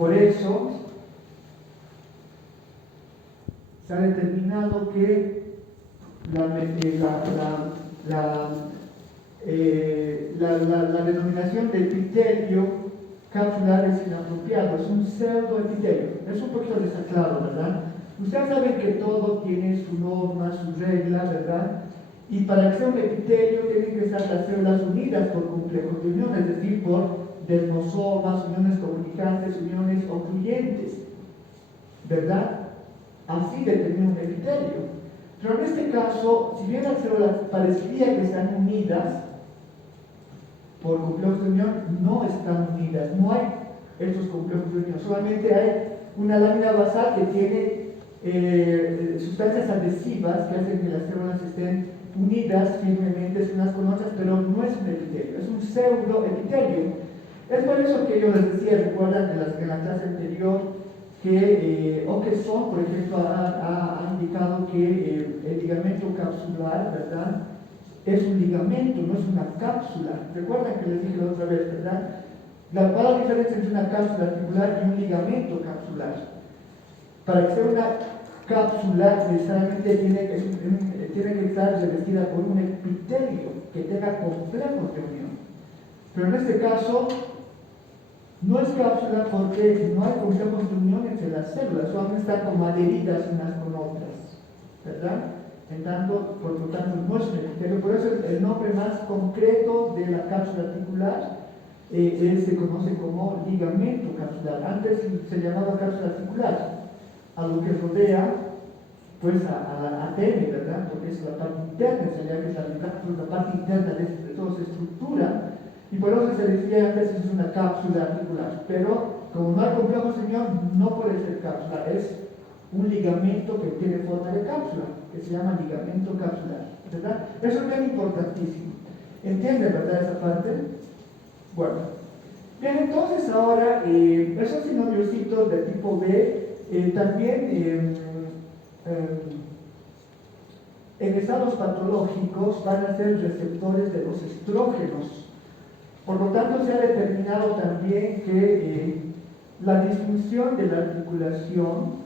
Por eso se ha determinado que la denominación de epitelio capsular es inapropiado, es un pseudoepitelio. Es un poquito desaclaro, ¿verdad? Ustedes saben que todo tiene su norma, su regla, ¿verdad? Y para que sea un epitelio tienen que estar las células unidas por complejos de unión, es decir, por desmosomas, uniones comunicantes, uniones ocluyentes, ¿verdad? Así determina un epitelio. Pero en este caso, si bien las células parecería que están unidas por complejos de unión, no están unidas, no hay estos complejos de unión, solamente hay una lámina basal que tiene sustancias adhesivas que hacen que las células estén unidas firmemente unas con otras, pero no es un epitelio, es un pseudoepitelio. Es por eso que yo les decía, recuerdan en la clase anterior, que Okeson, por ejemplo, ha indicado que el ligamento capsular, ¿verdad?, es un ligamento, no es una cápsula. Recuerdan que les dije la otra vez, ¿verdad? ¿Cuál es la diferencia entre una cápsula articular y un ligamento capsular? Para que sea una cápsula, necesariamente tiene que estar revestida por un epitelio que tenga complejos de unión. Pero en este caso, no es cápsula porque no hay complejos de unión entre las células, solamente están como adheridas unas con otras, ¿verdad? Por lo tanto, no es un epitelio. Por eso el nombre más concreto de la cápsula articular se conoce como ligamento capsular. Antes se llamaba cápsula articular a lo que rodea, pues a la ATM, ¿verdad? Porque es la parte interna, sería que es la parte interna de toda su estructura. Y por eso se decía antes es una cápsula articular, pero como no hay complejos de unión, no puede ser cápsula, es un ligamento que tiene forma de cápsula, que se llama ligamento capsular, ¿verdad? Eso es bien importantísimo. ¿Entienden, verdad, esa parte? Bueno, bien, entonces ahora, esos sinodiocitos de tipo B también en estados patológicos van a ser receptores de los estrógenos. Por lo tanto, se ha determinado también que la disfunción de la articulación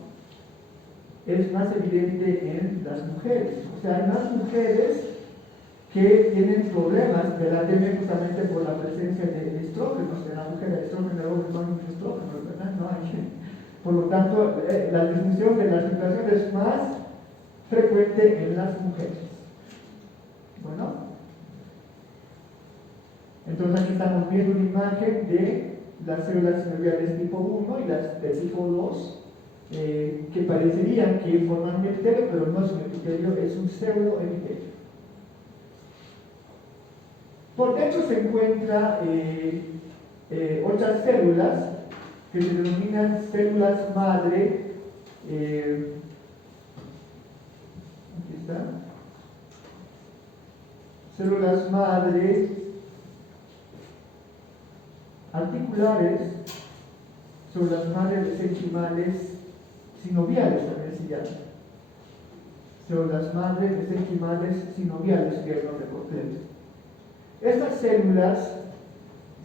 es más evidente en las mujeres. O sea, hay más mujeres que tienen problemas de la ATM justamente por la presencia de estrógenos. En la mujer hay estrógeno, en el hombre no hay estrógenos, ¿verdad? No hay. Por lo tanto, la disfunción de la articulación es más frecuente en las mujeres. Bueno. Entonces aquí estamos viendo una imagen de las células sinoviales tipo 1 y las de tipo 2 que parecerían que forman un epitelio, pero no es un epitelio, es un pseudoepitelio. Por dentro se encuentran otras células que se denominan células madre. Aquí está. Células madre articulares, células madre mesenquimales sinoviales también se llaman. Células madre mesenquimales sinoviales, que es el nombre completo. Estas células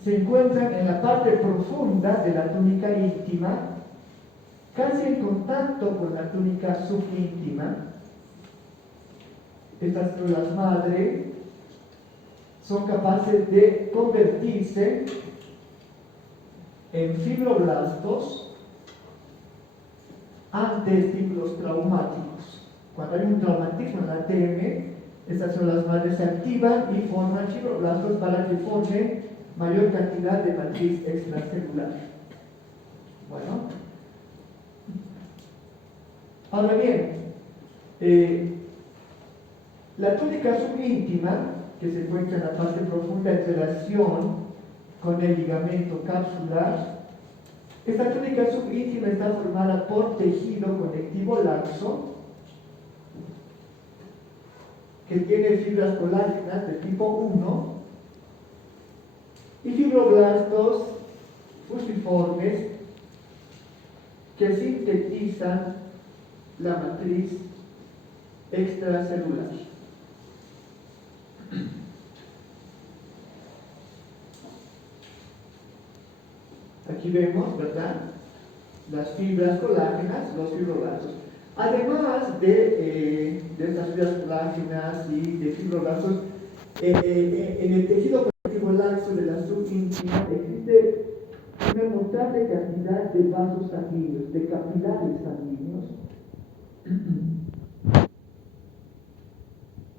se encuentran en la parte profunda de la túnica íntima, casi en contacto con la túnica subíntima. Estas células madre son capaces de convertirse en fibroblastos ante estímulos traumáticos. Cuando hay un traumatismo en la ATM, estas células madres se activan y forman fibroblastos para que formen mayor cantidad de matriz extracelular. Bueno, ahora bien, la túnica subíntima, que se encuentra en la parte profunda en relación con el ligamento capsular, esta túnica subíntima está formada por tejido conectivo laxo, que tiene fibras colágenas de tipo 1 y fibroblastos fusiformes que sintetizan la matriz extracelular. Aquí vemos, ¿verdad?, las fibras colágenas, los fibroblastos. Además de estas fibras colágenas y de fibroblastos, en el tejido conectivo laxo de la subíntima existe una notable cantidad de vasos sanguíneos, de capilares sanguíneos,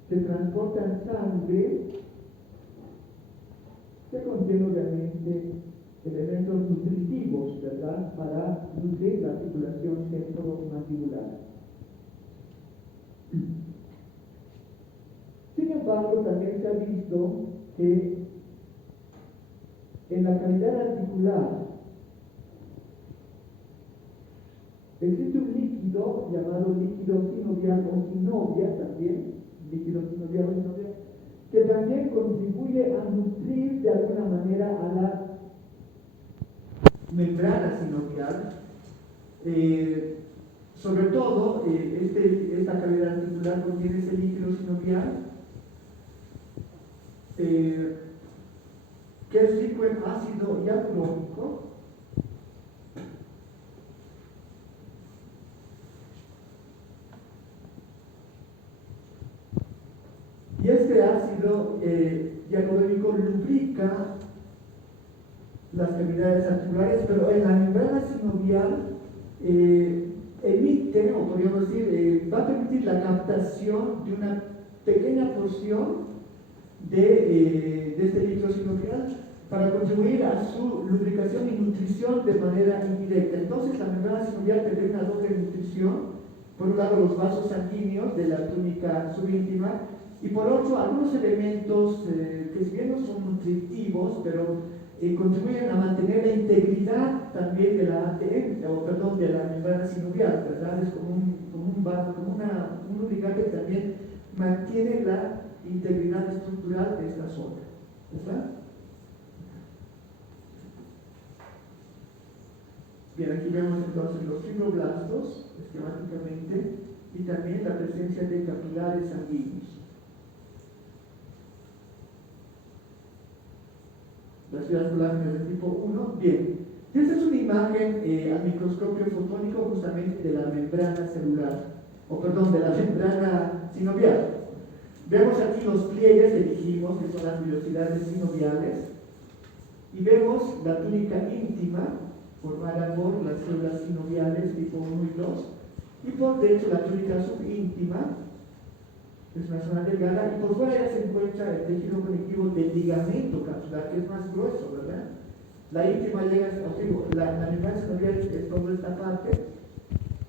que transportan sangre que contiene obviamente elementos nutritivos, ¿verdad?, para nutrir la articulación centromandibular. Sin embargo, también se ha visto que en la cavidad articular existe un líquido llamado líquido sinovial o sinovia también, líquido sinovial o sinovia, que también contribuye a nutrir de alguna manera a la membrana sinovial. Sobre todo, esta cavidad articular contiene ese líquido sinovial que es rico en ácido hialurónico, y este ácido hialurónico lubrica las cavidades articulares, pero en la membrana sinovial emite, o podríamos decir, va a permitir la captación de una pequeña porción de este líquido sinovial para contribuir a su lubricación y nutrición de manera indirecta. Entonces, la membrana sinovial tendría una doble nutrición: por un lado, los vasos sanguíneos de la túnica subíntima, y por otro, algunos elementos que, si bien no son nutritivos, pero contribuyen a mantener la integridad también de la ATM, de la membrana sinovial, ¿verdad? Es como un lubricante que también mantiene la integridad estructural de esta zona, ¿verdad? Bien, aquí vemos entonces los fibroblastos, esquemáticamente, y también la presencia de capilares sanguíneos. Las fibras colágenas de tipo 1. Bien, esta es una imagen al microscopio fotónico justamente de la membrana celular, de la membrana sinovial. Vemos aquí los pliegues que dijimos, que son las vellosidades sinoviales, y vemos la túnica íntima formada por las células sinoviales tipo 1 y 2, y por dentro la túnica subíntima, es una zona delgada, y por fuera ya se encuentra el tejido conectivo del ligamento capsular, que es más grueso, ¿verdad? La íntima llega, la membrana sinovial es toda esta parte,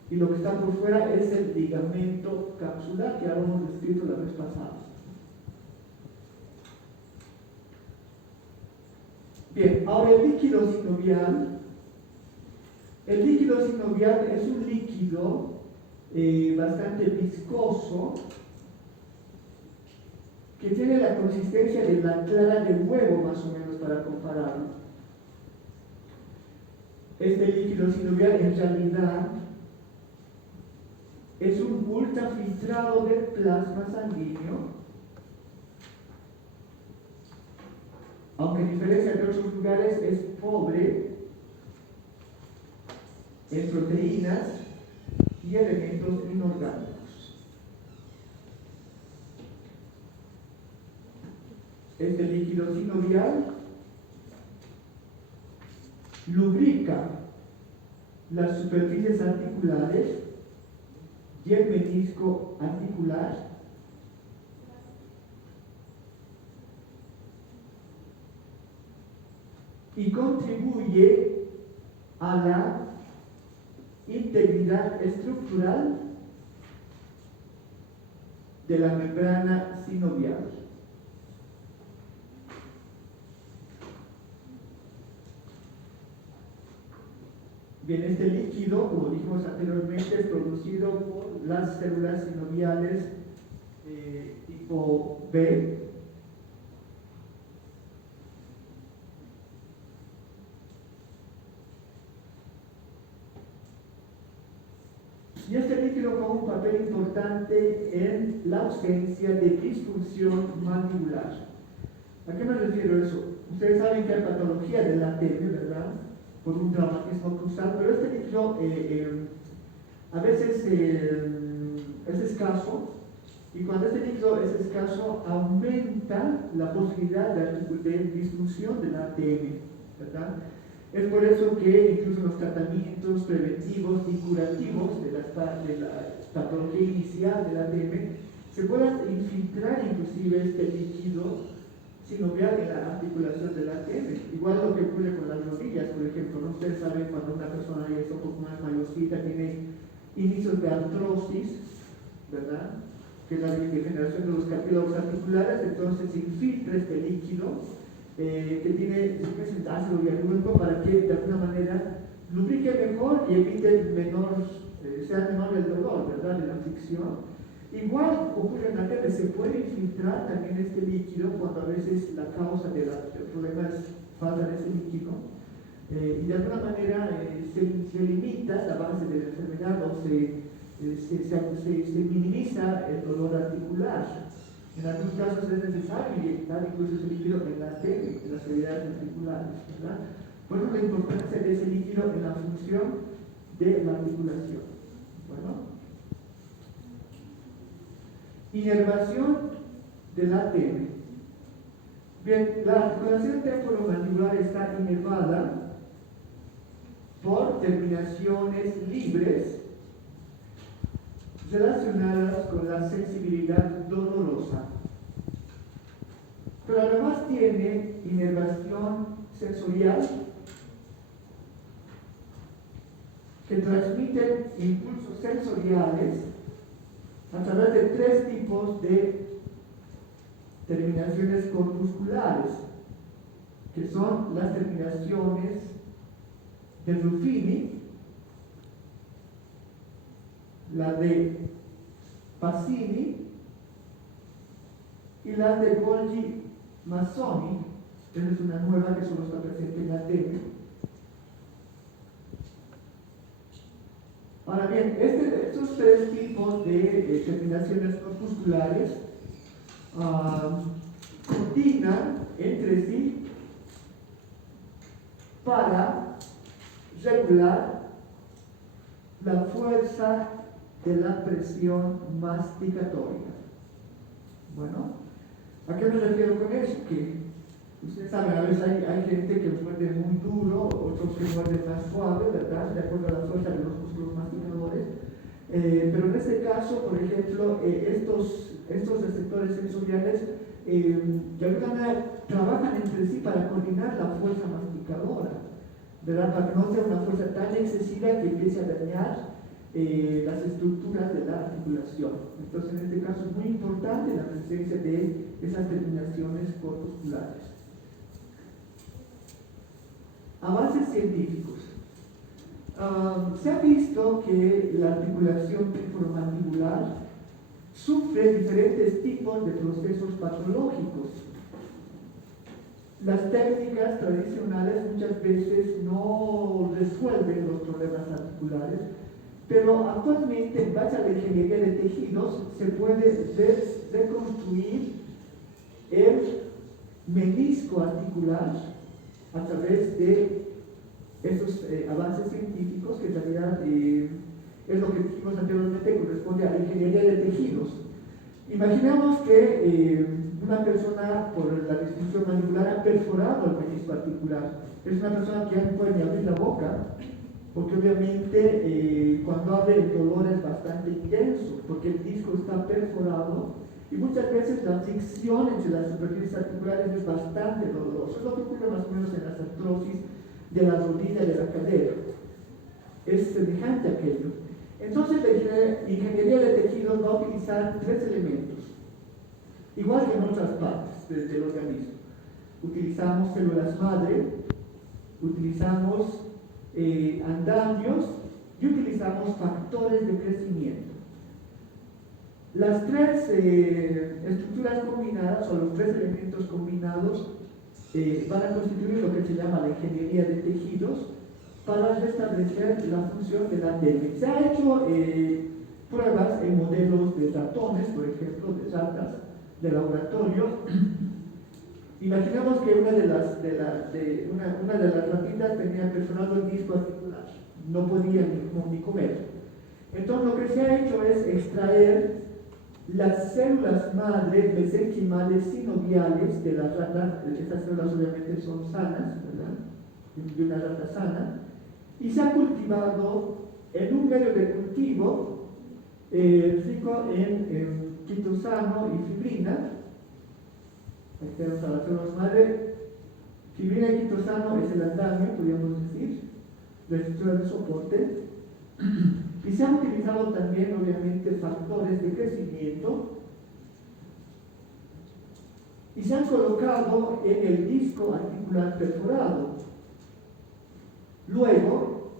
y lo que está por fuera es el ligamento capsular, que habíamos descrito la vez pasada. Bien, ahora el líquido sinovial. El líquido sinovial es un líquido bastante viscoso, que tiene la consistencia de la clara de huevo, más o menos, para compararlo. Este líquido sinovial en realidad es un ultrafiltrado de plasma sanguíneo, aunque en diferencia de otros lugares es pobre en proteínas y elementos inorgánicos. Este líquido sinovial lubrica las superficies articulares y el menisco articular, y contribuye a la integridad estructural de la membrana sinovial. Bien, este líquido, como dijimos anteriormente, es producido por las células sinoviales tipo B, y este líquido juega un papel importante en la ausencia de disfunción mandibular. ¿A qué me refiero eso? Ustedes saben que hay patología del ATM, ¿verdad? Por un traumatismo usar, pero este líquido a veces es escaso, y cuando este líquido es escaso aumenta la posibilidad de disfunción del ATM, ¿verdad? Es por eso que incluso los tratamientos preventivos y curativos de la patología inicial del ATM se puedan infiltrar inclusive este líquido sinovial en la articulación del ATM. Igual lo que ocurre con las rodillas, por ejemplo, ¿no? Ustedes saben cuando una persona ya está un poco más mayorcita, tiene inicios de artrosis, ¿verdad? Que es la degeneración de los cartílagos articulares, entonces se infiltra este líquido que tiene es ácido hialurónico para que de alguna manera lubrique mejor y evite sea menor el dolor, ¿verdad? De la fricción. Igual ocurre en la tele, se puede infiltrar también este líquido cuando a veces la causa del problema es falta de ese líquido y de alguna manera se limita el avance de la enfermedad o se minimiza el dolor articular. En algunos casos es necesario inyectar incluso ese líquido en la tele, en las cavidades articulares, ¿verdad? Por eso la importancia de ese líquido en la función de la articulación. Bueno. Inervación del ATM. Bien, la articulación temporomandibular está inervada por terminaciones libres relacionadas con la sensibilidad dolorosa. Pero además tiene inervación sensorial que transmite impulsos sensoriales a través de tres tipos de terminaciones corpusculares, que son las terminaciones de Ruffini, la de Pacini y la de Golgi-Mazzoni. Esa es una nueva que solo está presente en la tele. Ahora bien, estos tres tipos de terminaciones corpusculares coordinan entre sí para regular la fuerza de la presión masticatoria. Bueno, ¿a qué me refiero con eso? Que ustedes saben, a veces hay gente que muerde muy duro, otros que muerden más suave, ¿verdad? De acuerdo a la fuerza de los músculos masticadores. Pero en este caso, por ejemplo, estos receptores sensoriales de alguna manera trabajan entre sí para coordinar la fuerza masticadora, ¿verdad? Para que no sea una fuerza tan excesiva que empiece a dañar las estructuras de la articulación. Entonces, en este caso es muy importante la presencia de esas terminaciones corpusculares. Avances científicos. Se ha visto que la articulación temporomandibular sufre diferentes tipos de procesos patológicos. Las técnicas tradicionales muchas veces no resuelven los problemas articulares, pero actualmente en base a la ingeniería de tejidos se puede reconstruir el menisco articular a través de esos avances científicos que en realidad es lo que dijimos anteriormente, corresponde a la ingeniería de tejidos. Imaginemos que una persona por la disfunción mandibular ha perforado el menisco articular. Es una persona que ya no puede ni abrir la boca, porque obviamente cuando abre el dolor es bastante intenso, porque el disco está perforado y muchas veces la fricción entre las superficies articulares es bastante doloroso. Es lo que ocurre más o menos en las artrosis de la rodilla y de la cadera. Es semejante a aquello. Entonces la ingeniería de tejidos va a utilizar tres elementos, igual que en otras partes del organismo. Utilizamos células madre, utilizamos andamios y utilizamos factores de crecimiento. Las tres estructuras combinadas o los tres elementos combinados van a constituir lo que se llama la ingeniería de tejidos para restablecer la función del ATM. Se ha hecho pruebas en modelos de ratones, por ejemplo, de ratas de laboratorio, Imaginemos que una de las ratitas tenía perforado el disco articular, no podía ni comer. Entonces lo que se ha hecho es extraer las células madre mesenquimales sinoviales de la rata. Estas células obviamente son sanas, ¿verdad? De una rata sana, y se ha cultivado en un medio de cultivo rico en quitosano y fibrina. Ahí tenemos a las células madre. Fibrina y quitosano es el andamio, podríamos decir, la estructura de soporte. Y se han utilizado también, obviamente, factores de crecimiento y se han colocado en el disco articular perforado. Luego,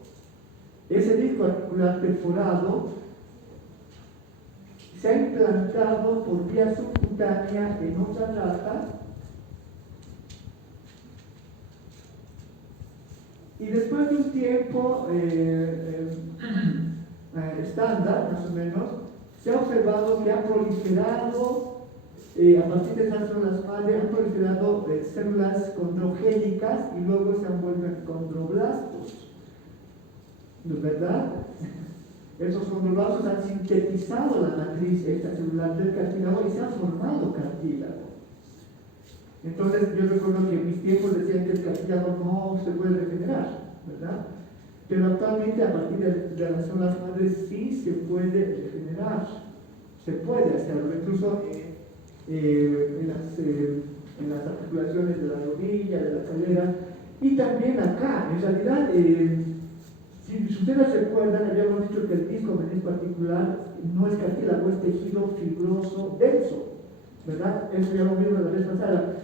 ese disco articular perforado se ha implantado por vía subcutánea en otra rata y después de un tiempo estándar, más o menos, se ha observado que ha proliferado, a partir de esas células madre, han proliferado células condrogénicas y luego se han vuelto en condroblastos. ¿No es verdad? Esos condroblastos han sintetizado la matriz extracelular del cartílago y se ha formado cartílago. Entonces, yo recuerdo que en mis tiempos decían que el cartílago no se puede regenerar, ¿verdad? Pero actualmente, a partir de las células madres, sí se puede regenerar. Se puede hacerlo, incluso en las articulaciones de la rodilla, de la cadera, y también acá. En realidad, si ustedes recuerdan, habíamos dicho que el disco menisco articular no es cartílago, es tejido fibroso denso, ¿verdad? Eso ya lo vimos la vez pasada.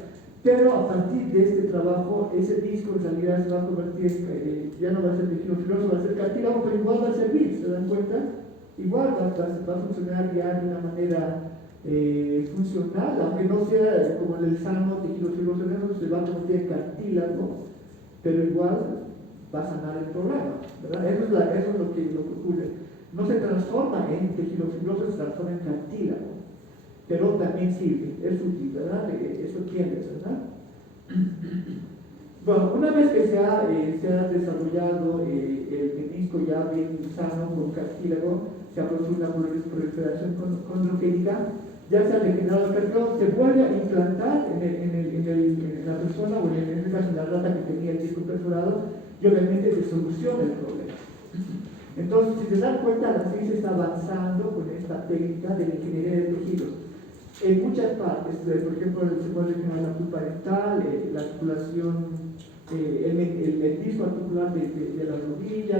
Pero a partir de este trabajo, ese disco en realidad se va a convertir, ya no va a ser tejido fibroso, va a ser cartílago, pero igual va a servir, ¿se dan cuenta? Igual va a funcionar ya de una manera funcional, aunque no sea como el sano tejido fibroso denso, se va a convertir en cartílago, pero igual va a sanar el problema, ¿verdad? Eso es lo que ocurre. No se transforma en tejido fibroso, se transforma en cartílago. Pero también sirve, es útil, ¿verdad? Eso tiene, ¿verdad? Bueno, una vez que se ha desarrollado el menisco ya bien sano con cartílago, se ha producido una proliferación condrogénica, ya se ha regenerado el cartílago, se vuelve a implantar en la persona, o en este caso en la rata que tenía el disco perforado, y obviamente se soluciona el problema. Entonces, si se dan cuenta, la ciencia está avanzando con esta técnica de la ingeniería de tejidos. En muchas partes, por ejemplo, se puede regenerar la pulpa dental, la articulación, el disco articular de la rodilla,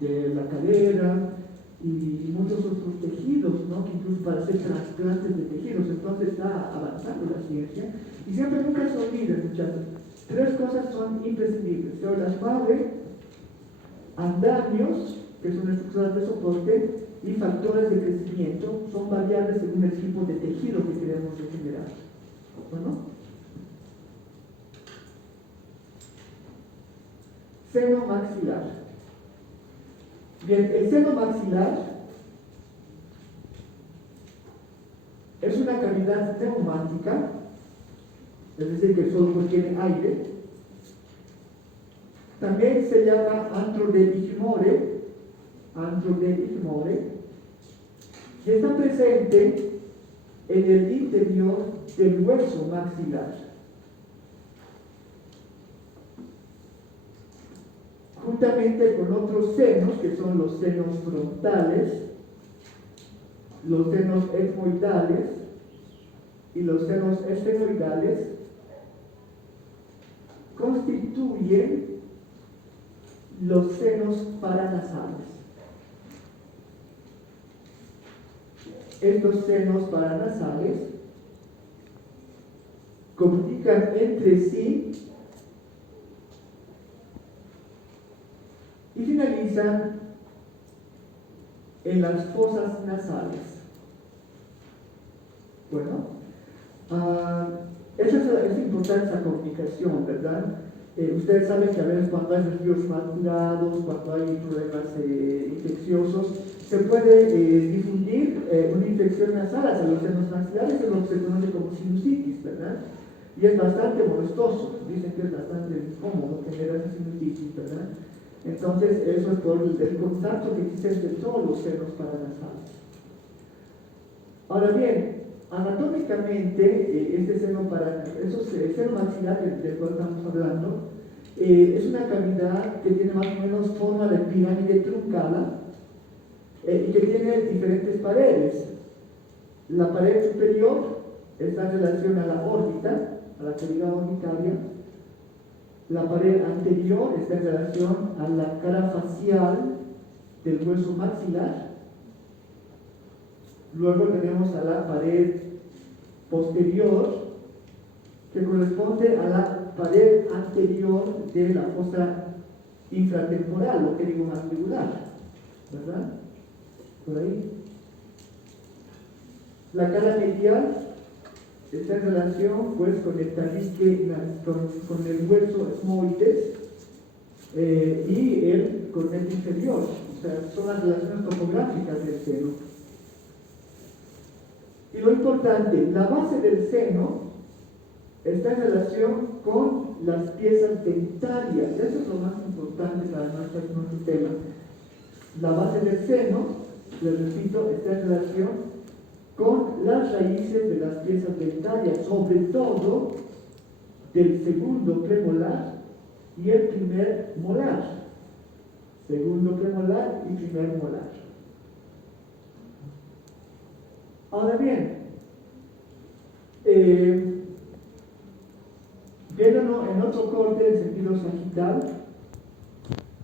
de la cadera y muchos otros tejidos, ¿no? Que incluso para hacer trasplantes de tejidos. Entonces está avanzando la ciencia y siempre nunca se olviden, muchachos, tres cosas son imprescindibles: células madre, andamios, que son estructuras de soporte, y factores de crecimiento. Son variables según el tipo de tejido que queremos regenerar. Bueno, seno maxilar. Bien, el seno maxilar es una cavidad neumática, es decir, que solo contiene aire. También se llama antro de Igmore, que está presente en el interior del hueso maxilar. Juntamente con otros senos, que son los senos frontales, los senos etmoidales y los senos esfenoidales, constituyen los senos paranasales. Estos senos paranasales comunican entre sí y finalizan en las fosas nasales. Bueno, es importante esa comunicación, ¿verdad? Ustedes saben que a veces cuando hay resfríos fracturados, cuando hay problemas infecciosos, se puede difundir una infección nasal hacia los senos maxilares, es lo que se conoce como sinusitis, ¿verdad? Y es bastante molestoso, dicen que es bastante incómodo tener esa sinusitis, ¿verdad? Entonces, eso es por el contacto que existe entre todos los senos paranasales. Ahora bien, anatómicamente, este seno el seno maxilar del cual estamos hablando, es una cavidad que tiene más o menos forma de pirámide truncada y que tiene diferentes paredes. La pared superior está en relación a la órbita, a la cavidad orbitaria. La pared anterior está en relación a la cara facial del hueso maxilar. Luego tenemos a la pared posterior, que corresponde a la pared anterior de la fosa infratemporal, lo que digo mandibular, ¿verdad? Por ahí. La cara medial está en relación pues con el tabique, con el hueso esmoides y el cornete inferior, o sea, son las relaciones topográficas del seno. Y lo importante, la base del seno está en relación con las piezas dentarias, eso es lo más importante para nuestro tema. La base del seno, les repito, está en relación con las raíces de las piezas dentarias, sobre todo del segundo premolar y el primer molar. Segundo premolar y primer molar. Ahora bien, viéndolo en otro corte en sentido sagital,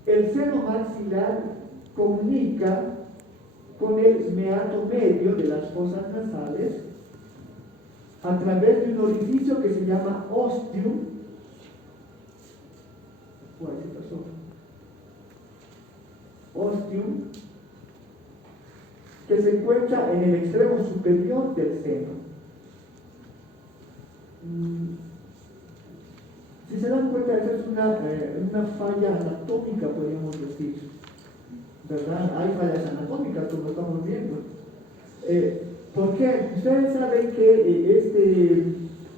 el seno maxilar comunica con el meato medio de las fosas nasales a través de un orificio que se llama ostium. ¿Qué pasó? Ostium, que se encuentra en el extremo superior del seno. Si se dan cuenta, esa es una falla anatómica, podríamos decir, ¿verdad? Hay fallas anatómicas, como estamos viendo. ¿Por qué? Ustedes saben que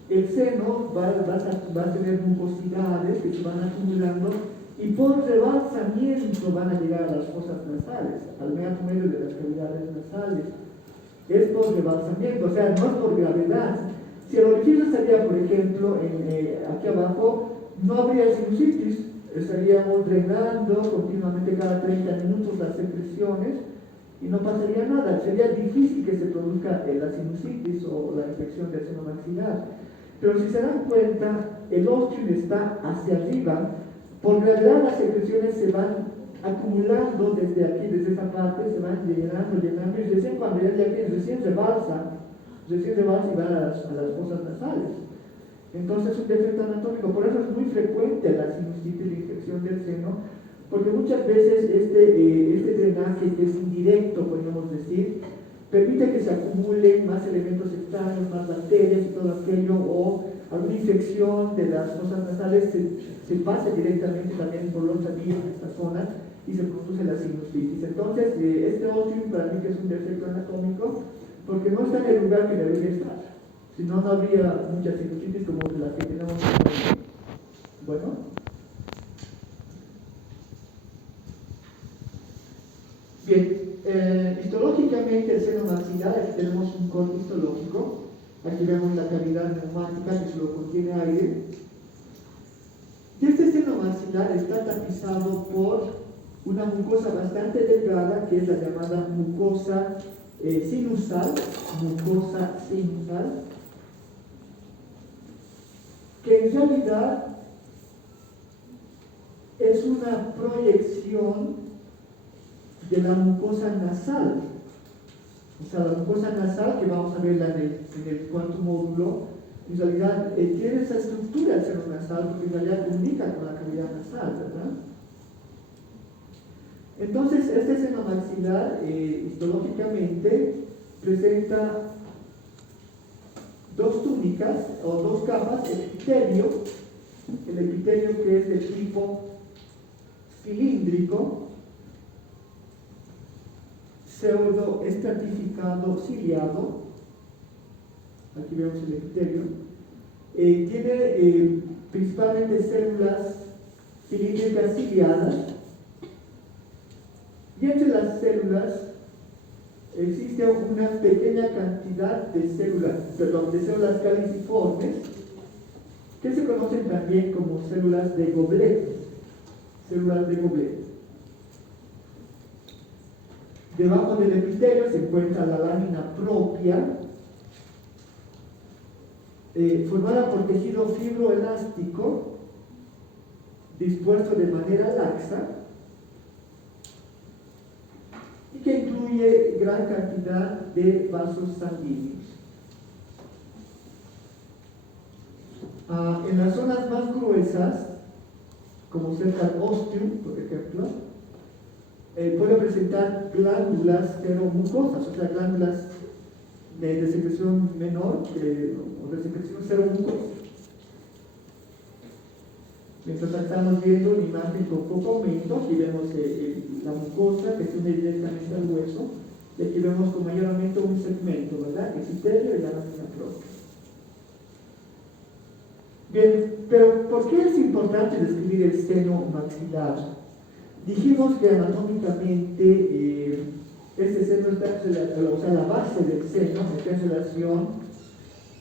el seno va a tener mucosidades que se van acumulando y por rebalsamiento van a llegar a las fosas nasales, al meato medio de las cavidades nasales. Es por rebalsamiento, o sea, no es por gravedad. Si el orificio estaría, por ejemplo, aquí abajo, no habría sinusitis, estaríamos drenando continuamente cada 30 minutos las secreciones y no pasaría nada. Sería difícil que se produzca la sinusitis o la infección del seno maxilar. Pero si se dan cuenta, el ostium está hacia arriba. Por gravedad las secreciones se van acumulando desde aquí, desde esa parte, se van llenando, y recién cuando ya de aquí, recién rebalsa y van a las fosas nasales. Entonces es un defecto anatómico, por eso es muy frecuente la sinusitis, la infección del seno, porque muchas veces este drenaje, que es indirecto, podríamos decir, permite que se acumulen más elementos extraños, más bacterias y todo aquello, o alguna infección de las fosas nasales se pasa directamente también por los anillos de esta zona y se produce la sinusitis. Entonces, este ostium para mí que es un defecto anatómico, porque no está en el lugar que debería estar. Si no, no habría muchas sinusitis como las que tenemos aquí. Bueno. Bien, histológicamente el seno maxilar, aquí tenemos un corte histológico. Aquí vemos la cavidad neumática que solo contiene aire. Y este seno maxilar está tapizado por una mucosa bastante delgada, que es la llamada mucosa sinusal, que en realidad es una proyección de la mucosa nasal. O sea, la mucosa nasal, que vamos a verla en el cuarto módulo, en realidad tiene esa estructura del seno nasal, porque en realidad comunica con la cavidad nasal, ¿verdad? Entonces, este seno maxilar, histológicamente, presenta dos túnicas o dos capas, epitelio el epitelio que es de tipo cilíndrico, pseudoestratificado ciliado. Aquí vemos el epitelio. Tiene principalmente células cilíndricas ciliadas, y entre las células existe una pequeña cantidad de células caliciformes, que se conocen también como células de Goblet. Debajo del epitelio se encuentra la lámina propia, formada por tejido fibroelástico dispuesto de manera laxa y que incluye gran cantidad de vasos sanguíneos. En las zonas más gruesas, como cerca al ostium, por ejemplo, puede presentar glándulas seromucosas, o sea, glándulas de secreción menor o de secreción seromucosa. Mientras estamos viendo una imagen con poco aumento, aquí vemos la mucosa que se une directamente al hueso, y aquí vemos con mayor aumento un segmento, ¿verdad? El epitelio y la lámina propia. Bien, pero ¿por qué es importante describir el seno maxilar? Dijimos que anatómicamente este seno está, o sea, la base del seno está en relación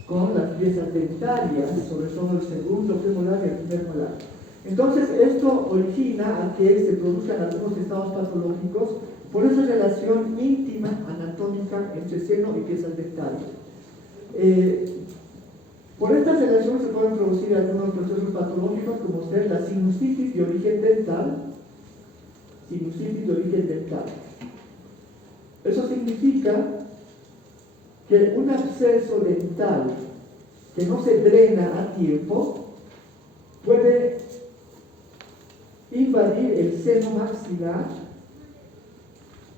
con las piezas dentarias, sobre todo el segundo premolar y el primer molar. Entonces, esto origina a que se produzcan algunos estados patológicos por esa relación íntima anatómica entre seno y piezas dentarias. Por esta relación se pueden producir algunos procesos patológicos, como ser la sinusitis de origen dental. Eso significa que un absceso dental que no se drena a tiempo puede invadir el seno maxilar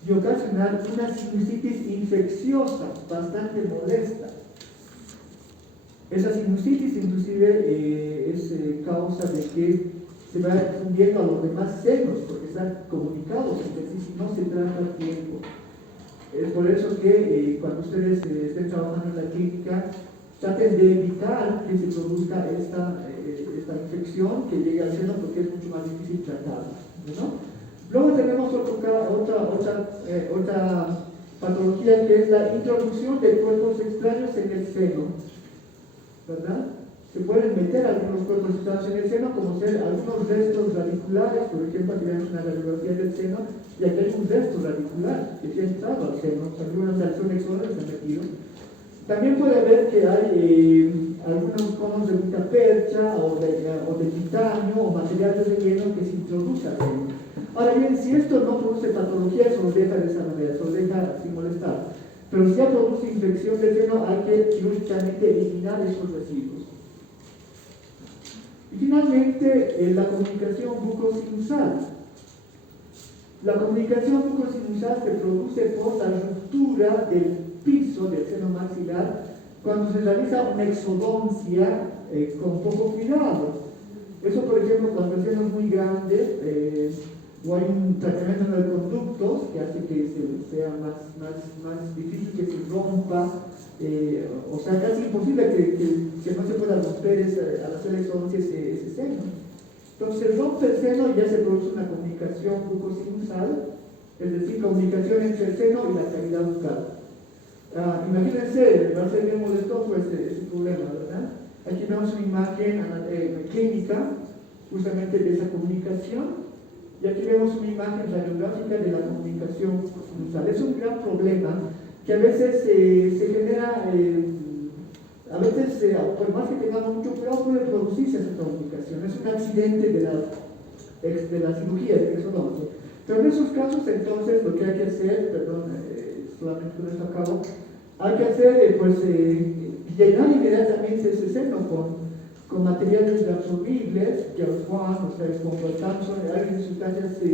y ocasionar una sinusitis infecciosa bastante molesta. Esa sinusitis inclusive es causa de que se vaya difundiendo a los demás senos, porque están comunicados entre sí si no se trata a tiempo. Es por eso que cuando ustedes estén trabajando en la clínica, traten de evitar que se produzca esta infección que llegue al seno, porque es mucho más difícil tratarla, ¿no? Luego tenemos otra patología, que es la introducción de cuerpos extraños en el seno, ¿verdad? Se pueden meter algunos cuerpos extraños en el seno, como ser algunos restos radiculares. Por ejemplo, aquí vemos una radiografía del seno y aquí hay un resto radicular que se ha entrado al seno, algunas reacciones exógenas se han metido. También puede haber que hay algunos conos de gutapercha o de titanio o material de relleno que se introduce al seno. Ahora bien, si esto no produce patología, eso lo deja de esa manera, eso lo deja sin molestar. Pero si ya produce infección del seno, hay que quirúrgicamente eliminar esos residuos. Y finalmente, la comunicación bucosinusal. La comunicación bucosinusal se produce por la ruptura del piso del seno maxilar cuando se realiza una exodoncia con poco cuidado. Eso, por ejemplo, cuando el seno es muy grande o hay un tratamiento de conductos que hace que sea más difícil que se rompa, o sea, casi imposible que no se pueda romper al hacer la exodoncia ese seno. Entonces se rompe el seno y ya se produce una comunicación bucosinusal, es decir, comunicación entre el seno y la cavidad bucal. Imagínense, va a ser bien molestoso ese problema, ¿verdad? Aquí vemos una imagen clínica justamente de esa comunicación, y aquí vemos una imagen radiográfica de la comunicación bucosinusal. Es un gran problema que a veces se genera, por más que tengamos mucho cuidado, puede producirse esa comunicación. Es un accidente de la cirugía, de exodoncia. Pero en esos casos, entonces, lo que hay que hacer, solamente con esto acabo, hay que hacer, llenar inmediatamente ese seno con materiales reabsorbibles, que o sea, como el Thompson, hay sustancias que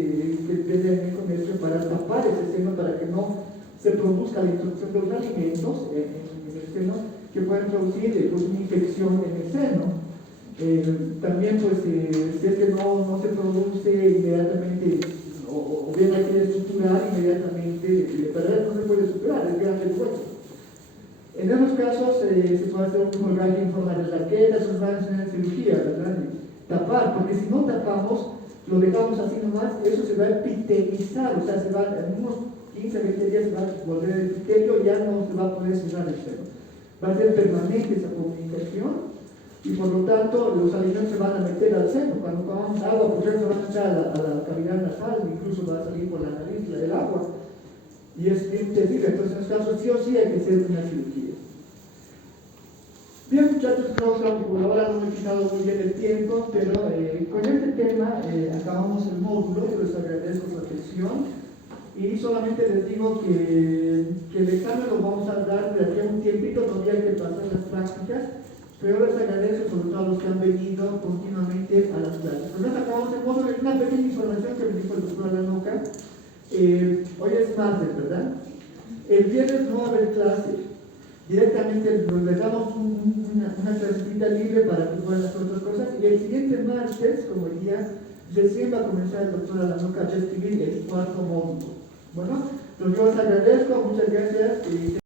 deben con esto para tapar ese seno, para que no se produzca la introducción de los alimentos en el seno, que pueden producir una infección en el seno. También, pues, si es que no se produce inmediatamente, o bien hay que estructurar inmediatamente, pero no se puede superar, es grande el hueso. En esos casos se puede hacer un moldaje en forma de raqueta, esos van a ser cirugía, ¿verdad? Tapar, porque si no tapamos, lo dejamos así nomás, eso se va a epitelizar, o sea, se va, en unos 15, 20 días se va a volver el epitelio, ya no se va a poder cerrar el seno. Va a ser permanente esa comunicación y por lo tanto los alimentos se van a meter al seno. Cuando tomamos agua, pues ya se van a entrar a la cavidad nasal, incluso va a salir por la nariz el agua. Y es terrible, entonces en este caso sí o sí hay que hacer una cirugía. Bien, muchachos, creo que por ahora no me he quitado muy bien el tiempo, pero con este tema acabamos el módulo. Yo les agradezco su atención y solamente les digo que el examen lo vamos a dar de aquí a un tiempito, todavía hay que pasar las prácticas, pero les agradezco sobre todo a los que han venido continuamente a las clases. Entonces acabamos el módulo. Una pequeña información que me dijo el doctor Alanoca. Hoy es martes, ¿verdad? El viernes no va a haber clase. Directamente les damos una clasecita libre para que puedan hacer otras cosas. Y el siguiente martes, como el día, recién va a comenzar el doctor Alanoca a escribir el cuarto módulo. Bueno, entonces yo les agradezco, muchas gracias.